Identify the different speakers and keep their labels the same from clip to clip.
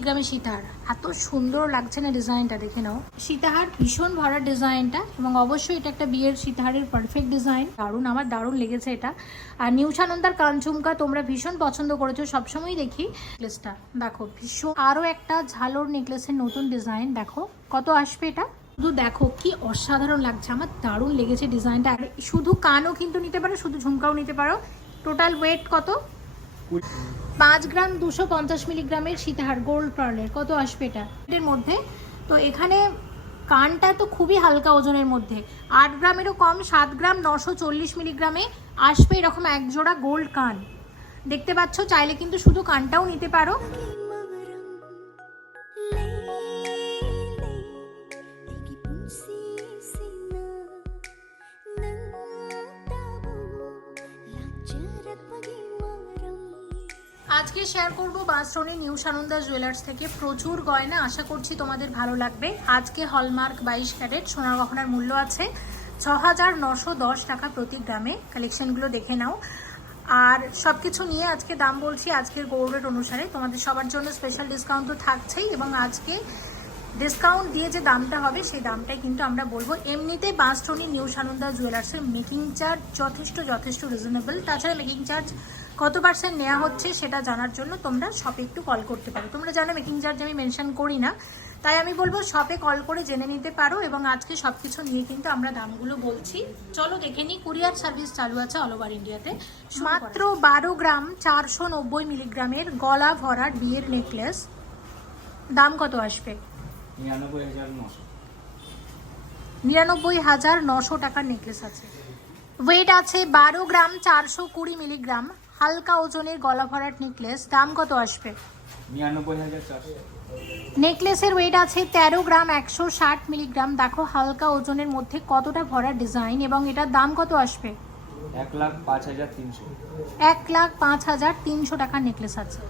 Speaker 1: গ্রামে সীতাহার। এত সুন্দর লাগছে না ডিজাইনটা, দেখে নাও। সীতাহার ভীষণ ভরা ডিজাইনটা এবং অবশ্যই এটা একটা বিয়ের সীতাহারের পারফেক্ট ডিজাইন দারুণ, আমার দারুণ লেগেছে এটা। আর নিউ সানন্দার কানঝুমকা তোমরা ভীষণ পছন্দ করেছ সবসময় দেখি। নেকলেসটা দেখো, ভীষণ আরও একটা ঝালোর নেকলেসের নতুন ডিজাইন দেখো, কত আসবে এটা? শুধু দেখো, কি অসাধারণ লাগছে, আমার দারুণ লেগেছে ডিজাইনটা শুধু কানও কিন্তু নিতে পারো, শুধু ঝুমকাও নিতে পারো। টোটাল ওয়েট কত? পাঁচ গ্রাম দুশো পঞ্চাশ মিলিগ্রামের সীতাহার, গোল্ড পার্লের। কত আসবে এটা? এর মধ্যে। তো এখানে কানটা তো খুবই হালকা ওজনের মধ্যে। আট গ্রামেরও কম, সাত গ্রাম নশো চল্লিশ মিলিগ্রামে আসবে এরকম এক জোড়া গোল্ড কান। দেখতে পাচ্ছ, চাইলে কিন্তু শুধু কানটাও নিতে পারো। শেয়ার করব বাসস্টোনে নিউ সানন্দা জুয়েলার্স থেকে প্রচুর গয়না। আশা করছি তোমাদের ভালো লাগবে। আজকে হলমার্ক বাইশ ক্যারেট, সোনার গহনার মূল্য আছে ছ হাজার নশো দশ টাকা প্রতি গ্রামে। কালেকশনগুলো দেখে নাও। আর সব কিছু নিয়ে আজকে দাম বলছি, আজকের রেট অনুসারে। তোমাদের সবার জন্য স্পেশাল ডিসকাউন্ট তো থাকছেই এবং আজকে ডিসকাউন্ট দিয়ে যে দামটা হবে, সেই দামটাই কিন্তু আমরা বলব। এমনিতে বাঁশটনি নিউ সানন্দা জুয়েলার্সের মেকিং চার্জ যথেষ্ট যথেষ্ট রিজনেবল তাছাড়া মেকিং চার্জ কত পার্সেন্ট নেওয়া হচ্ছে সেটা জানার জন্য তোমরা শপে একটু কল করতে পারো। তোমরা জানো মেকিং চার্জ আমি মেনশন করি না। তাই আমি বলব শপে কল করে জেনে নিতে পারো এবং আজকে সব কিছু নিয়ে কিন্তু আমরা দামগুলো বলছি। চলো দেখে নিই, কুরিয়ার সার্ভিস চালু আছে অল ওভার ইন্ডিয়াতে মাত্র বারো গ্রাম চারশো নব্বই মিলিগ্রামের গলা ভরাট বিয়ের নেকলেস দাম কত আসবে?
Speaker 2: নিরানব্বই হাজার নশো।
Speaker 1: টাকার নেকলেস আছে। ওয়েট আছে বারো গ্রাম চারশো কুড়ি মিলিগ্রাম। হালকা ওজনের গলা ভরাট নেকলেস দাম কত আসবে? নেকলেসের ওয়েট আছে তেরো গ্রাম একশো ষাট মিলিগ্রাম দেখো হালকা ওজনের মধ্যে কতটা ভরা ডিজাইন এবং এটার দাম কত আসবে?
Speaker 2: এক লাখ পাঁচ হাজার তিনশো।
Speaker 1: এক লাখ পাঁচ হাজার তিনশো টাকার নেকলেস আছে।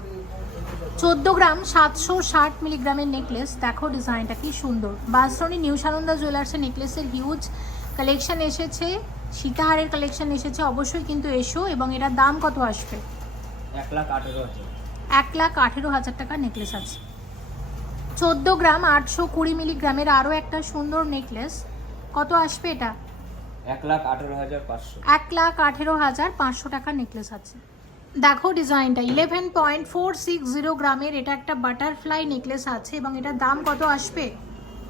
Speaker 1: চোদ্দ গ্রাম সাতশো ষাট মিলিগ্রামের নেকলেস দেখো ডিজাইনটা কি সুন্দর। বাসরণী নিউ সানন্দা জুয়েলার্সের নেকলেসের হিউজ কালেকশন এসেছে। সীতাহারের কালেকশন এসেছে অবশ্যই কিন্তু এসো এবং এটার দাম কত আসবে?
Speaker 2: এক লাখ আঠেরো হাজার।
Speaker 1: এক লাখ আঠেরো হাজার টাকার নেকলেস আছে। চোদ্দ গ্রাম আটশো কুড়ি মিলিগ্রামের আরও একটা সুন্দর নেকলেস কত আসবে এটা?
Speaker 2: এক লাখ আঠেরো হাজার পাঁচশো।
Speaker 1: এক লাখ আঠেরো হাজার পাঁচশো টাকার নেকলেস আছে। দেখো ডিজাইনটা eleven point four six zero গ্রামের এটা একটা বাটারফ্লাই নেকলেস আছে এবং এটার দাম কত আসবে?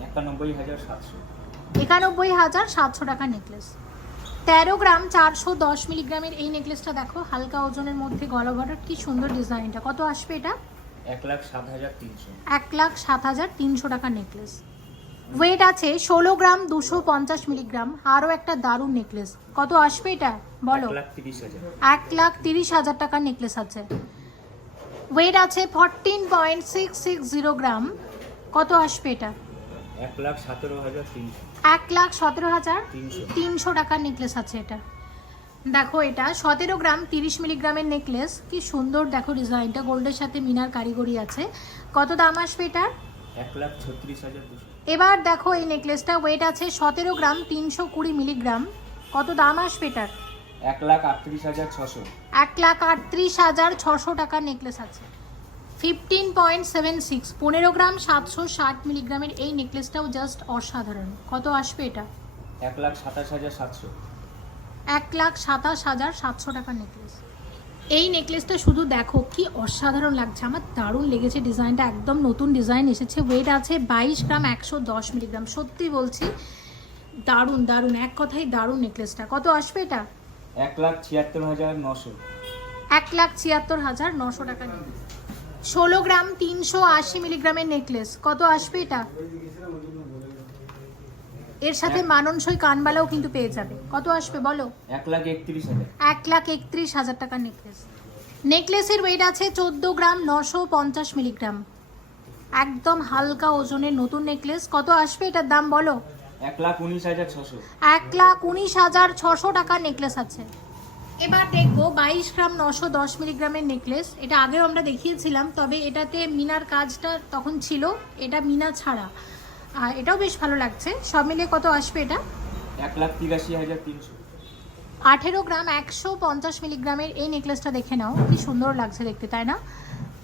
Speaker 2: একানব্বই হাজার সাতশো।
Speaker 1: একানব্বই হাজার সাতশো টাকার নেকলেস তেরো গ্রাম চারশো দশ মিলিগ্রামের এই নেকলেসটা দেখো হালকা ওজনের মধ্যে গলা ভরাট কি সুন্দর ডিজাইনটা। কত আসবে এটা?
Speaker 2: এক লাখ সাত হাজার তিনশো।
Speaker 1: এক লাখ সাত হাজার তিনশো টাকার নেকলেস। ওয়েট আছে ষোলো গ্রাম দুশো পঞ্চাশ মিলিগ্রাম আরও একটা দারুণ নেকলেস। কত আসবে এটা? বলো।
Speaker 2: এক লাখ তিরিশ হাজার।
Speaker 1: এক লাখ তিরিশ হাজার টাকার নেকলেস আছে। ওয়েট আছে fourteen point six six zero gram. কত আসবে এটা?
Speaker 2: এক লাখ সতেরো হাজার তিনশো।
Speaker 1: এক লাখ সতেরো হাজার
Speaker 2: তিনশো।
Speaker 1: টাকার নেকলেস আছে এটা। দেখো এটা সতেরো গ্রাম তিরিশ মিলিগ্রামের নেকলেস কি সুন্দর দেখো ডিজাইনটা গোল্ডের সাথে মিনার কারিগরি আছে। কত দাম আসবে এটার?
Speaker 2: দুশো।
Speaker 1: এবার দেখো এই নেকলেসটা ওয়েট আছে সতেরো গ্রাম তিনশো কুড়ি মিলিগ্রাম। কত দাম আসবে এটার?
Speaker 2: এক লাখ আটত্রিশ হাজার ছশো।
Speaker 1: এক লাখ আটত্রিশ হাজার ছশো টাকার নেকলেস আছে। ফিফটিন পয়েন্ট সেভেন সিক্স পনেরো গ্রাম সাতশো ষাট মিলিগ্রামের এই নেকলেসটাও জাস্ট অসাধারণ। কত আসবে এটা?
Speaker 2: এক লাখ সাতাশ হাজার সাতশো।
Speaker 1: এক লাখ সাতাশ হাজার সাতশো টাকার নেকলেস। এই নেকলেসটা শুধু দেখো কি অসাধারণ লাগছে। আমার দারুণ লেগেছে ডিজাইনটা একদম নতুন ডিজাইন এসেছে। ওয়েট আছে বাইশ গ্রাম একশো দশ মিলিগ্রাম। সত্যি বলছি দারুণ দারুণ এক কথাই দারুণ নেকলেসটা। কত আসবে এটা?
Speaker 2: এক লাখ ছিয়াত্তর হাজার নশো।
Speaker 1: এক লাখ ছিয়াত্তর হাজার নশো টাকা নেকলেস। ষোলো গ্রাম তিনশো আশি মিলিগ্রামের নেকলেস। কত আসবে এটা? এর সাথে মাননসই কানবালাও কিন্তু পেয়ে যাবে। কত আসবে বলো?
Speaker 2: এক লাখ একত্রিশ হাজার।
Speaker 1: এক লাখ একত্রিশ হাজার টাকার নেকলেস। নেকলেসের ওয়েট আছে চোদ্দ গ্রাম নশো পঞ্চাশ মিলিগ্রাম। একদম হালকা ওজনের নতুন নেকলেস। কত আসবে এটার দাম বলো?
Speaker 2: এক লাখ উনিশ হাজার ছশো।
Speaker 1: এক লাখ উনিশ হাজার ছশো টাকার নেকলেস আছে। এবার দেখব বাইশ গ্রাম নশো দশ মিলিগ্রামের নেকলেস এটা আগেও আমরা দেখিয়েছিলাম তবে এটাতে মিনার কাজটা তখন ছিল এটা মিনা ছাড়া। আর এটাও বেশ ভালো লাগছে। সব মিলে কত আসবে এটা?
Speaker 2: এক লাখ তিরাশি হাজার তিনশো।
Speaker 1: আঠেরো গ্রাম একশো পঞ্চাশ মিলিগ্রামের এই নেকলেসটা দেখে নাও কি সুন্দর লাগছে দেখতে তাই না?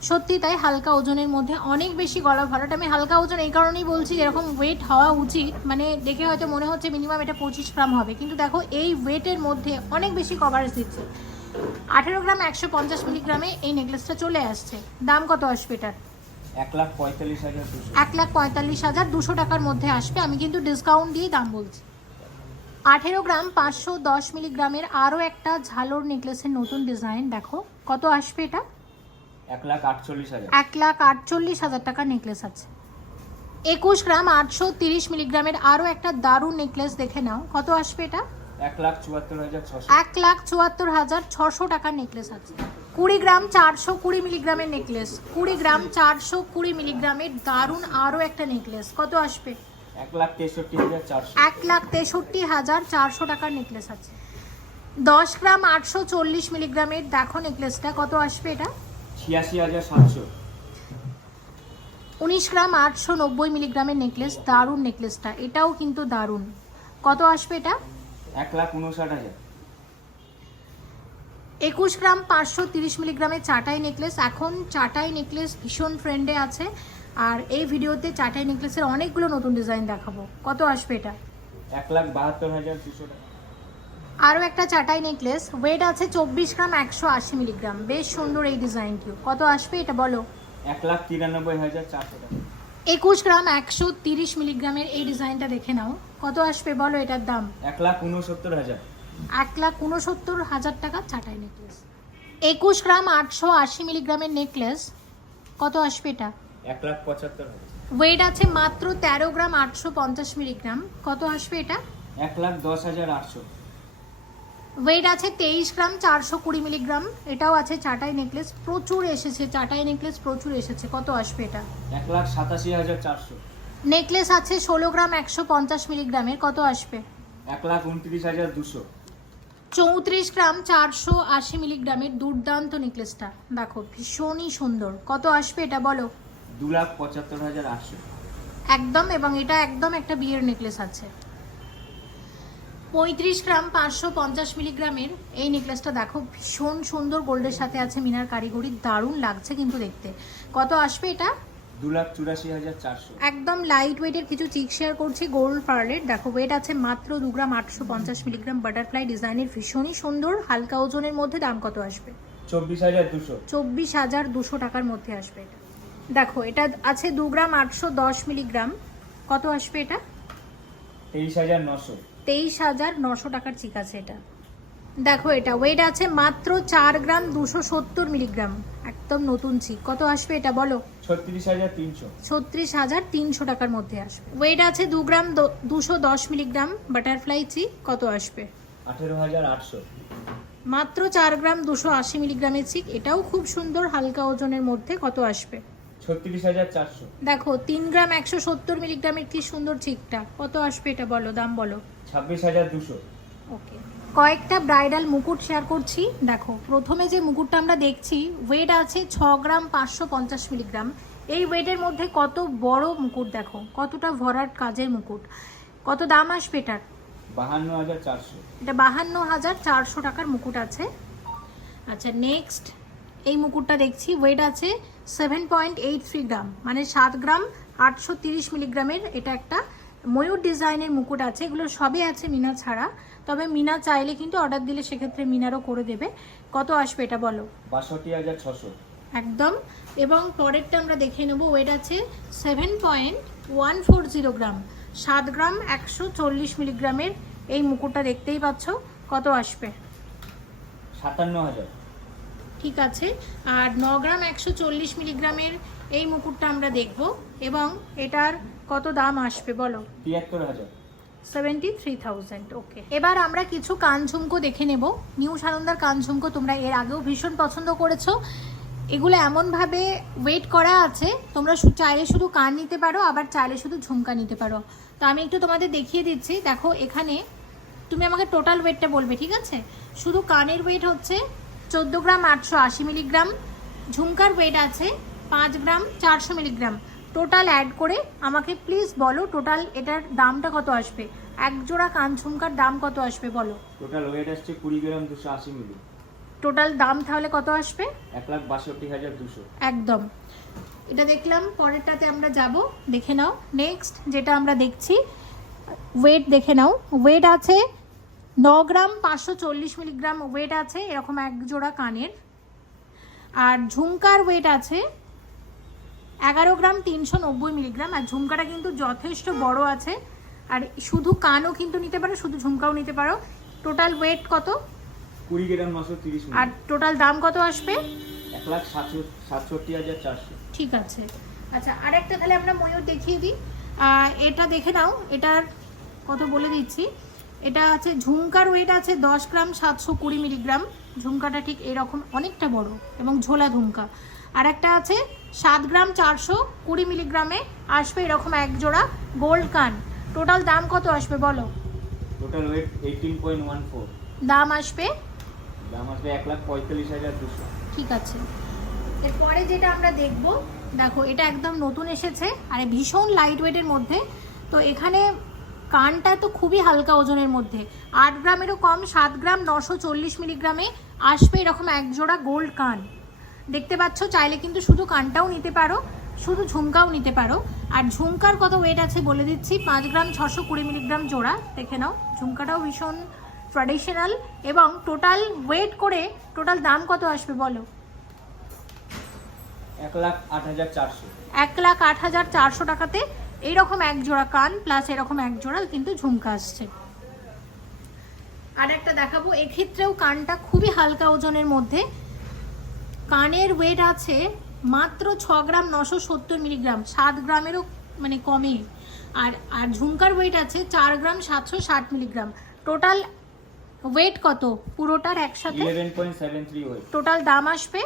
Speaker 1: সত্যি তাই হালকা ওজনের মধ্যে অনেক বেশি গলা ভরাট আমি হালকা ওজন এই কারণেই বলছি এরকম ওয়েট হওয়া উচিত মানে দেখে হয়তো মনে হচ্ছে মিনিমাম এটা পঁচিশ গ্রাম হবে। কিন্তু দেখো এই ওয়েটের মধ্যে অনেক বেশি কভারেজ দিচ্ছে। আঠেরো গ্রাম একশো পঞ্চাশ মিলিগ্রামে এই নেকলেসটা চলে আসছে। দাম কত আসবে এটার?
Speaker 2: এক লাখ পঁয়তাল্লিশ হাজার দুশো।
Speaker 1: এক লাখ পঁয়তাল্লিশ হাজার দুশো টাকার মধ্যে আসবে। আমি কিন্তু ডিসকাউন্ট দিয়ে দাম বলছি। আঠেরো গ্রাম পাঁচশো দশ মিলিগ্রামের আরও একটা ঝালোর নেকলেসের নতুন ডিজাইন দেখো। কত আসবে এটা?
Speaker 2: এক লাখ আটচল্লিশ হাজার।
Speaker 1: এক লাখ আটচল্লিশ হাজার টাকার নেকলেস আছে। একুশ গ্রাম আটশো তিরিশ মিলিগ্রামের আরও একটা দারুণ নেকলেস দেখে নাও। কত আসবে এটা?
Speaker 2: এক লাখ চুয়াত্তর হাজার ছশো।
Speaker 1: এক লাখ চুয়াত্তর হাজার ছশো টাকার নেকলেস আছে। কুড়ি গ্রাম চারশো কুড়ি মিলিগ্রামের নেকলেস কুড়ি গ্রাম চারশো কুড়ি মিলিগ্রামের দারুণ আরও একটা নেকলেস কত আসবে?
Speaker 2: এক লাখ তেষট্টি হাজার চারশো।
Speaker 1: এক লাখ তেষট্টি হাজার চারশো টাকার নেকলেস আছে। দশ গ্রাম আটশো চল্লিশ মিলিগ্রামের দেখো নেকলেসটা কত আসবে এটা?
Speaker 2: ছিয়াশি হাজার সাতশো।
Speaker 1: উনিশ গ্রাম আটশো নব্বই মিলিগ্রামের নেকলেস দারুণ নেকলেসটা। এটাও কিন্তু দারুণ। কত আসবে এটা?
Speaker 2: এক লাখ উনষাট হাজার।
Speaker 1: একুশ গ্রাম পাঁচশো তিরিশ মিলিগ্রামের চাটাই নেকলেস। এখন চাটাই নেকলেস ভীষণ ট্রেন্ডে আছে। আর এই ভিডিওতে চাটাই নেকলেসের অনেকগুলো নতুন ডিজাইন দেখাবো। কত আসবে এটা?
Speaker 2: এক লাখ বাহাত্তর হাজার দুশো টাকা।
Speaker 1: আরও একটা চাটাই নেকলেস। ওয়েট আছে চব্বিশ গ্রাম একশো আশি মিলিগ্রাম। বেশ সুন্দর এই ডিজাইনটিও। কত আসবে এটা বলো?
Speaker 2: এক লাখ তিরানব্বই হাজার চারশো টাকা।
Speaker 1: একুশ গ্রাম একশো তিরিশ মিলিগ্রামের এই ডিজাইনটা দেখে নাও। কত আসবে বলো এটার দাম?
Speaker 2: এক লাখ উনসত্তর হাজার।
Speaker 1: এক লাখ উনসত্তর হাজার টাকা চাটাই নেকলেস। একুশ গ্রাম আটশো আশি মিলিগ্রামের নেকলেস। কত আসবে এটা?
Speaker 2: এক লাখ পঁচাত্তর
Speaker 1: ওয়েট আছে মাত্র তেরো গ্রাম আটশো পঞ্চাশ মিলিগ্রাম। কত আসবে এটা?
Speaker 2: এক লাখ দশ হাজার আটশো।
Speaker 1: ওয়েট আছে তেইশ গ্রাম চারশো কুড়ি মিলিগ্রাম। এটাও আছে চাটাই নেকলেস। প্রচুর এসেছে চাটাই নেকলেস প্রচুর এসেছে। কত আসবে এটা?
Speaker 2: এক লাখ সাতাশি হাজার চারশো।
Speaker 1: নেকলেস আছে ষোলো গ্রাম একশো পঞ্চাশ মিলিগ্রামের। কত আসবে?
Speaker 2: এক লাখ উনত্রিশ হাজার দুশো।
Speaker 1: চৌত্রিশ গ্রাম চারশো আশি মিলিগ্রামের দুর্দান্ত নেকলেসটা। দেখো ভীষণই সুন্দর। কত আসবে এটা বলো?
Speaker 2: দু লাখ পঁচাত্তর হাজার আটশো।
Speaker 1: একদম এবং এটা একদম একটা বিয়ের নেকলেস আছে। পঁয়ত্রিশ গ্রাম পাঁচশো পঞ্চাশ মিলিগ্রামের এই নেকলেসটা দেখো ভীষণ সুন্দর গোল্ডের সাথে আছে মিনার কারিগরি দারুণ লাগছে কিন্তু দেখতে। কত আসবে এটা?
Speaker 2: দু লাখ চুরাশি হাজার চারশো।
Speaker 1: একদম লাইট ওয়েটের কিছু চিক শেয়ার করছি গোল্ড পার্লের দেখো ওয়েট আছে মাত্র দু গ্রাম আটশো পঞ্চাশ মিলিগ্রাম। বাটারফ্লাই ডিজাইনের ভীষণই সুন্দর হালকা ওজনের মধ্যে দাম কত আসবে?
Speaker 2: চব্বিশ হাজার দুশো।
Speaker 1: চব্বিশ হাজার দুশো টাকার মধ্যে আসবে এটা। দেখো এটা আছে দু গ্রাম আটশো দশ মিলিগ্রাম। কত আসবে এটা?
Speaker 2: তেইশ হাজার নশো।
Speaker 1: তেইশ হাজার নশো টাকার চিক আছে এটা। দেখো এটা ওয়েট আছে মাত্র চার গ্রাম দুশো সত্তর মিলিগ্রাম। একদম নতুন চিক। কত আসবে এটা বলো?
Speaker 2: ছত্রিশ হাজার তিনশো।
Speaker 1: টাকার মধ্যে আসবে। ওয়েট আছে দু গ্রাম দুশো দশ মিলিগ্রাম। বাটারফ্লাই চিক কত আসবে?
Speaker 2: আঠেরো হাজার আটশো।
Speaker 1: মাত্র চার গ্রাম দুশো আশি মিলিগ্রামের চিক। এটাও খুব সুন্দর হালকা ওজনের মধ্যে কত আসবে? দেখো তিন গ্রাম একশো সত্তর মিলিগ্রামের কি সুন্দর চিকটা কত আসবে এটা বলো দাম বলো।
Speaker 2: ছাব্বিশ হাজার দুশো।
Speaker 1: ওকে। কয়েকটা ব্রাইডাল মুকুট শেয়ার করছি। দেখো প্রথমে যে মুকুটটা আমরা দেখছি ওয়েট আছে ছ গ্রাম পাঁচশো পঞ্চাশ মিলিগ্রাম। এই ওয়েটের মধ্যে কত বড় মুকুট দেখো কতটা ভরাট কাজের মুকুট। কত দাম আসবে এটার?
Speaker 2: বাহান্ন হাজার চারশো।
Speaker 1: এটা বাহান্ন হাজার চারশো টাকার মুকুট আছে। আচ্ছা নেক্সট এই মুকুটটা দেখছি ওয়েট আছে seven point eight three gram মানে সাত গ্রাম আটশো তিরিশ মিলিগ্রামের এটা একটা ময়ূর ডিজাইনের মুকুট আছে এগুলো সবই আছে মিনা ছাড়া। তবে মিনা চাইলে কিন্তু অর্ডার দিলে সেক্ষেত্রে মিনারও করে দেবে। কত আসবে এটা বলো?
Speaker 2: বাষট্টি হাজার ছশো।
Speaker 1: একদম। এবং পরেরটা আমরা দেখে নেব ওয়েট আছে seven point one four zero gram সাত গ্রাম একশো চল্লিশ মিলিগ্রামের এই মুকুটটা দেখতেই পাচ্ছ। কত আসবে?
Speaker 2: সাতান্ন হাজার।
Speaker 1: ঠিক আছে। আর ন গ্রাম একশো চল্লিশ মিলিগ্রামের এই মুকুটটা আমরা দেখব এবং এটার কত দাম আসবে বলো?
Speaker 2: তিয়াত্তর হাজার।
Speaker 1: Seventy three thousand okay. এবার আমরা কিছু কান ঝুমকো দেখে নেব। নিউ সানন্দার কান ঝুমকো তোমরা এর আগেও ভীষণ পছন্দ করেছ। এগুলো এমনভাবে ওয়েট করা আছে তোমরা চাইলে শুধু কান নিতে পারো আবার চাইলে শুধু ঝুমকা নিতে পারো। তো আমি একটু তোমাদের দেখিয়ে দিচ্ছি। দেখো এখানে তুমি আমাকে টোটাল ওয়েটটা বলবে ঠিক আছে? শুধু কানের ওয়েট হচ্ছে চোদ্দ গ্রাম আটশো আশি মিলিগ্রাম। ঝুমকার ওয়েট আছে পাঁচ গ্রাম চারশো মিলিগ্রাম। টোটাল অ্যাড করে আমাকে প্লিজ বলো টোটাল এটার দামটা কত আসবে? এক জোড়া কান ঝুমকার দাম কত আসবে বলো?
Speaker 2: টোটাল ওয়েট আসছে কুড়ি গ্রাম দুশো আশি মিলি
Speaker 1: টোটাল দাম তাহলে কত আসবে?
Speaker 2: এক লাখ বাষট্টি হাজার দুশো।
Speaker 1: একদম। এটা দেখলাম পরেরটাতে আমরা যাব দেখে নাও। নেক্সট যেটা আমরা দেখছি ওয়েট দেখে নাও। ওয়েট আছে ন গ্রাম পাঁচশো চল্লিশ মিলিগ্রাম ওয়েট আছে এরকম এক জোড়া কানের। আর ঝুমকার ওয়েট আছে এগারো গ্রাম তিনশো নব্বই মিলিগ্রাম আর ঝুমকাটা কিন্তু যথেষ্ট বড় আছে। আর শুধু কানও কিন্তু নিতে পারো শুধু ঝুমকাও নিতে পারো। টোটাল ওয়েট কত?
Speaker 2: কুড়ি গ্রাম তিরিশ
Speaker 1: আর টোটাল দাম কত আসবে?
Speaker 2: এক লাখ সাতষট্টি হাজার চারশো।
Speaker 1: ঠিক আছে। আচ্ছা আরেকটা তাহলে আমরা ময়ূর দেখিয়ে দিই। এটা দেখে নাও এটার কত বলে দিচ্ছি? এটা আছে ঝুমকার ওয়েট আছে দশ গ্রাম সাতশো কুড়ি মিলিগ্রাম। ঝুমকাটা ঠিক এরকম অনেকটা বড় এবং ঝোলা ঝুমকা। আর একটা আছে সাত গ্রাম চারশো কুড়ি মিলিগ্রামে আসবে এরকম এক জোড়া গোল্ড কান। টোটাল দাম কত আসবে বলো?
Speaker 2: Total weight eighteen point one four
Speaker 1: দাম আসবে?
Speaker 2: দাম আসবে এক লাখ পঁয়তাল্লিশ হাজার দুশো।
Speaker 1: ঠিক আছে। এরপরে যেটা আমরা দেখব দেখো এটা একদম নতুন এসেছে আর ভীষণ লাইট ওয়েটের মধ্যে। তো এখানে কানটা তো খুবই হালকা ওজনের মধ্যে। আট গ্রামেরও কম সাত গ্রাম নশো চল্লিশ মিলিগ্রামে আসবে এরকম এক জোড়া গোল্ড কান। দেখতে পাচ্ছ চাইলে কিন্তু শুধু কানটাও নিতে পারো শুধু ঝুমকাও নিতে পারো। আর ঝুমকার কত ওয়েট আছে বলে দিচ্ছি পাঁচ গ্রাম ছশো কুড়ি মিলিগ্রাম জোড়া দেখে নাও। ঝুমকাটাও ভীষণ ট্র্যাডিশনাল এবং টোটাল ওয়েট করে টোটাল দাম কত আসবে বলো?
Speaker 2: এক লাখ আট হাজার চারশো।
Speaker 1: এক লাখ আট হাজার চারশো টাকাতে এইরকম এক জোড়া কান প্লাস এরকম এক জোড়া কিন্তু ঝুমকা আসছে। আর একটা দেখাবো এক্ষেত্রেও কানটা খুবই হালকা ওজনের মধ্যে। কানের ওয়েট আছে মাত্র ছ গ্রাম নশো সত্তর মিলিগ্রাম সাত গ্রামেরও মানে কমে। আর আর ঝুমকার ওয়েট আছে চার গ্রাম সাতশো ষাট মিলিগ্রাম। টোটাল ওয়েট কত? পুরোটার একসাথে টোটাল দাম আসবে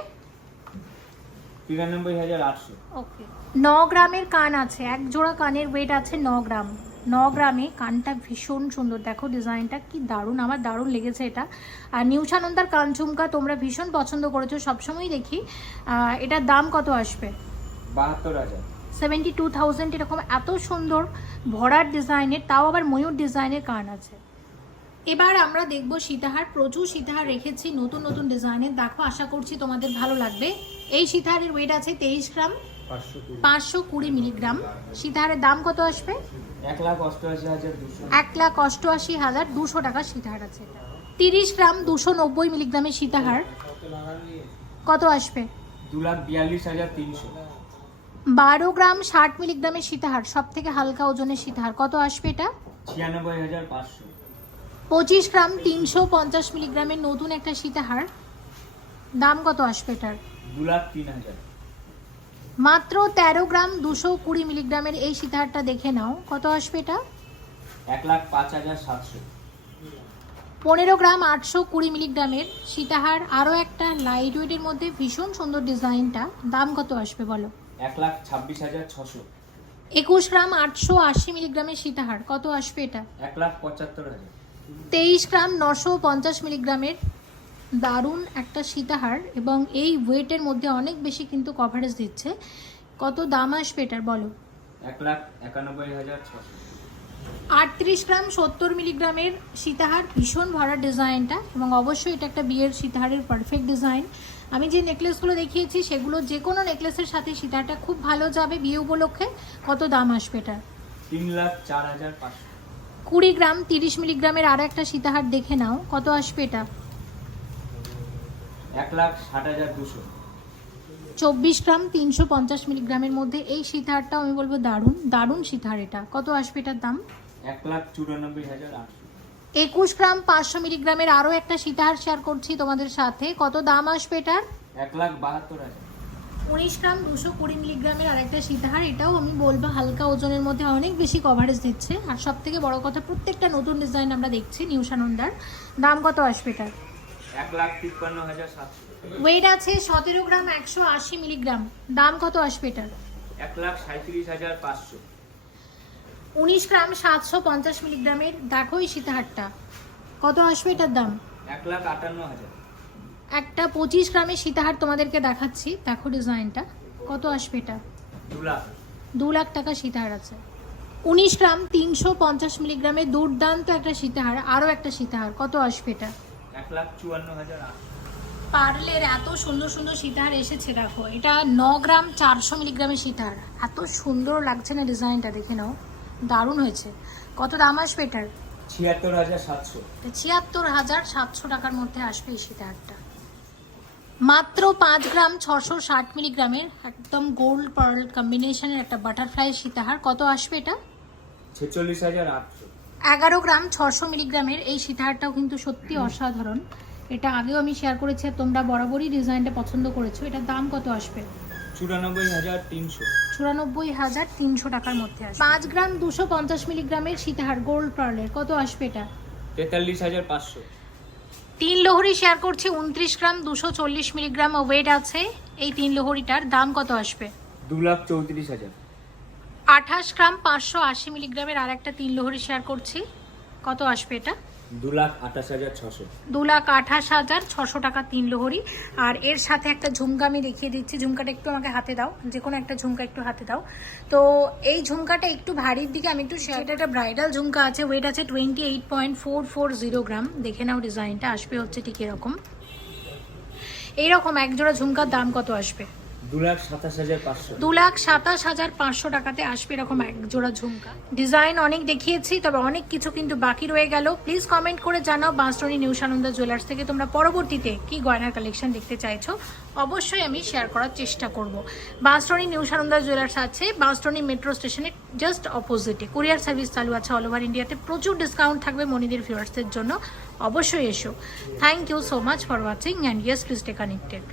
Speaker 2: তিরানব্বই হাজার আটশো।
Speaker 1: ওকে। ন গ্রামের কান আছে এক জোড়া কানের ওয়েট আছে ন গ্রাম ন গ্রামে কানটা ভীষণ সুন্দর। দেখো ডিজাইনটা কি দারুণ আমার দারুণ লেগেছে এটা। আর নিউসানন্দার কান ঝুমকা তোমরা ভীষণ পছন্দ করেছ সবসময় দেখি। এটার দাম কত আসবে?
Speaker 2: বাহাত্তর হাজার।
Speaker 1: সেভেন্টি টু থাউজেন্ড এরকম এত সুন্দর ভরার ডিজাইনের তাও আবার ময়ূর ডিজাইনের কান আছে। এবার আমরা দেখব সীতাহার প্রচুর সীতাহার রেখেছি নতুন নতুন ডিজাইনের দেখো আশা করছি তোমাদের ভালো লাগবে। এই সীতাহারের ওয়েট আছে তেইশ গ্রাম
Speaker 2: পাঁচশো কুড়ি।
Speaker 1: মিলিগ্রাম। সীতাহারের দাম কত আসবে?
Speaker 2: এক লাখ অষ্টআশি হাজার দুশো।
Speaker 1: টাকা সীতাহার আছে। তিরিশ গ্রাম দুশো নব্বই মিলিগ্রামের সীতাহার কত আসবে?
Speaker 2: দু লাখ বিয়াল্লিশ হাজার তিনশো।
Speaker 1: বারো গ্রাম ষাট মিলিগ্রামের সীতাহার সব থেকে হালকা ওজনের সীতাহার কত আসবে এটা?
Speaker 2: ছিয়ানব্বই হাজার পাঁচশো।
Speaker 1: পঁচিশ গ্রাম তিনশো পঞ্চাশ মিলিগ্রামের নতুন একটা সীতাহার দাম কত আসবে এটার?
Speaker 2: দু লাখ তিন হাজার।
Speaker 1: মাত্র তেরো গ্রাম দুশো কুড়ি মিলিগ্রামের এই সীতাহারটা দেখে নাও। কত আসবে এটা?
Speaker 2: এক লাখ পাঁচ হাজার সাতশো।
Speaker 1: পনেরো গ্রাম আটশো কুড়ি মিলিগ্রামের সীতাহার আরও একটা লাইট ওয়েটের মধ্যে ভীষণ সুন্দর ডিজাইনটা। দাম কত আসবে বলো?
Speaker 2: এক লাখ ছাব্বিশ হাজার ছশো।
Speaker 1: একুশ গ্রাম আটশো আশি মিলিগ্রামের সীতাহার। কত আসবে এটা?
Speaker 2: এক লাখ পঁচাত্তর হাজার।
Speaker 1: তেইশ গ্রাম নশো পঞ্চাশ মিলিগ্রামের দারুণ একটা সীতাহার এবং এই ওয়েটের মধ্যে অনেক বেশি কিন্তু কভারেজ দিচ্ছে। কত দাম আসবে এটার বলো?
Speaker 2: এক লাখ একানব্বই হাজার
Speaker 1: আটত্রিশ গ্রাম সত্তর মিলিগ্রামের সীতাহার ভীষণ ভরা ডিজাইনটা এবং অবশ্যই এটা একটা বিয়ের সীতাহারের পারফেক্ট ডিজাইন আমি যে নেকলেসগুলো দেখিয়েছি সেগুলো যে কোনো নেকলেসের সাথে সীতাহারটা খুব ভালো যাবে বিয়ে উপলক্ষে। কত দাম আসবে এটার?
Speaker 2: তিন লাখ চার হাজার পাঁচশো।
Speaker 1: কুড়ি গ্রাম তিরিশ মিলিগ্রামের আর একটা সীতাহার দেখে নাও কত আসবে এটা?
Speaker 2: এক লাখ ষাট হাজার দুশো।
Speaker 1: চব্বিশ গ্রাম তিনশো পঞ্চাশ মিলিগ্রামের মধ্যে এই সীতাহারটাও আমি বলব দারুণ দারুণ সীতাহার এটা। কত আসবে এটার দাম?
Speaker 2: এক লাখ চুরানব্বই হাজার আটশো।
Speaker 1: একুশ গ্রাম পাঁচশো মিলিগ্রামের আরও একটা সীতাহার শেয়ার করছি তোমাদের সাথে। কত দাম আসবে এটার?
Speaker 2: এক লাখ বাহাত্তর হাজার।
Speaker 1: উনিশ গ্রাম দুশো কুড়ি মিলিগ্রামের আরেকটা সীতাহার এটাও আমি বলব হালকা ওজনের মধ্যে অনেক বেশি কভারেজ দিচ্ছে। আর সব থেকে বড় কথা প্রত্যেকটা নতুন ডিজাইন আমরা দেখছি নিউ সানন্দার দাম কত আসবে এটার?
Speaker 2: এক লাখ তিপ্পান্ন হাজার সাতশো।
Speaker 1: ওয়েট আছে সতেরো গ্রাম একশো আশি মিলিগ্রাম। দাম কত আসবে এটার?
Speaker 2: এক লাখ সাঁত্রিশ হাজার পাঁচশো।
Speaker 1: উনিশ গ্রাম সাতশো পঞ্চাশ মিলিগ্রামের দেখো এই সীতাহারটা। কত আসবে এটার দাম?
Speaker 2: এক লাখ আটান্ন হাজার।
Speaker 1: একটা পঁচিশ গ্রামের সীতাহার তোমাদেরকে দেখাচ্ছি। দেখো ডিজাইনটা। কত আসবে এটা?
Speaker 2: দু লাখ।
Speaker 1: দু লাখ টাকা সীতাহার আছে। উনিশ গ্রাম তিনশো পঞ্চাশ মিলিগ্রামের দুর্দান্ত একটা সীতাহার আরও একটা সীতাহার। কত আসবে এটা?
Speaker 2: এক লাখ চুয়ান্ন হাজার
Speaker 1: পার্লের এত সুন্দর সুন্দর সীতাহার এসেছে দেখো। এটা ন গ্রাম চারশো মিলিগ্রামের সীতাহার এত সুন্দর লাগছে না ডিজাইনটা দেখে নাও। দারুণ হয়েছে। কত দাম আসবে এটার?
Speaker 2: ছিয়াত্তর হাজার সাতশো।
Speaker 1: ছিয়াত্তর হাজার সাতশো টাকার মধ্যে আসবে এই সীতাহারটা মাত্র পাঁচ গ্রাম ছশো ষাট মিলিগ্রামের একদম গোল্ড পার্ল কম্বিনেশনের একটা বাটারফ্লাই সীতাহার কত আসবে এটা?
Speaker 2: ছেচল্লিশ হাজার আটশো।
Speaker 1: এগারো গ্রাম ছশো মিলিগ্রামের এই সীতাহারটাও কিন্তু সত্যি অসাধারণ। এটা আগেও আমি শেয়ার করেছি আর তোমরা বরাবরই ডিজাইনটা পছন্দ করেছ। এটার দাম কত আসবে?
Speaker 2: চুরানব্বই হাজার তিনশো।
Speaker 1: চুরানব্বই হাজার তিনশো টাকার মধ্যে আসবে। পাঁচ গ্রাম দুশো পঞ্চাশ মিলিগ্রামের সীতাহার গোল্ড পার্লের কত আসবে এটা?
Speaker 2: তেতাল্লিশ হাজার পাঁচশো।
Speaker 1: তিন লোহরি শেয়ার করছি উনত্রিশ গ্রাম দুশো চল্লিশ মিলিগ্রাম ওয়েট আছে। এই তিন লোহরিটার দাম কত আসবে?
Speaker 2: দু লাখ চৌত্রিশ হাজার।
Speaker 1: আঠাশ গ্রাম পাঁচশো আশি মিলিগ্রামের আর একটা তিন লোহরি শেয়ার করছি। কত আসবে এটা?
Speaker 2: দু লাখ আঠাশ হাজার ছশো।
Speaker 1: দু লাখ আঠাশ হাজার ছশো টাকা তিন লোহরি। আর এর সাথে একটা ঝুমকা আমি দেখিয়ে দিচ্ছি। ঝুমকাটা একটু আমাকে হাতে দাও। যে কোনো একটা ঝুমকা একটু হাতে দাও। তো এই ঝুমকাটা একটু ভারীর দিকে আমি একটু শেয়ার এটা একটা ব্রাইডাল ঝুমকা আছে ওয়েট আছে twenty eight point four four zero gram. দেখে নাও ডিজাইনটা আসবে হচ্ছে ঠিক এরকম। এইরকম এক জোড়া ঝুমকার দাম কত আসবে?
Speaker 2: দু লাখ সাতাশ হাজার পাঁচশো
Speaker 1: টাকাতে আসবে এরকম এক জোড়া ঝুমকা। ডিজাইন অনেক দেখিয়েছি, তবে অনেক কিছু কিন্তু বাকি রয়ে গেল। প্লিজ কমেন্ট করে জানাও বাঁশটনি নিউ সানন্দা জুয়েলার্স থেকে তোমরা পরবর্তীতে কি গয়নার কালেকশন দেখতে চাইছো। অবশ্যই আমি শেয়ার করার চেষ্টা করব। বাঁশটনি নিউসানন্দা জুয়েলার্স আছে বাঁশটনি মেট্রো স্টেশনের জাস্ট অপোজিটে কুরিয়ার সার্ভিস চালু আছে অল ওভার ইন্ডিয়াতে প্রচুর ডিসকাউন্ট থাকবে মনিদের ভিউয়ার্সদের জন্য। অবশ্যই এসো। Thank you so much for watching and yes please stay connected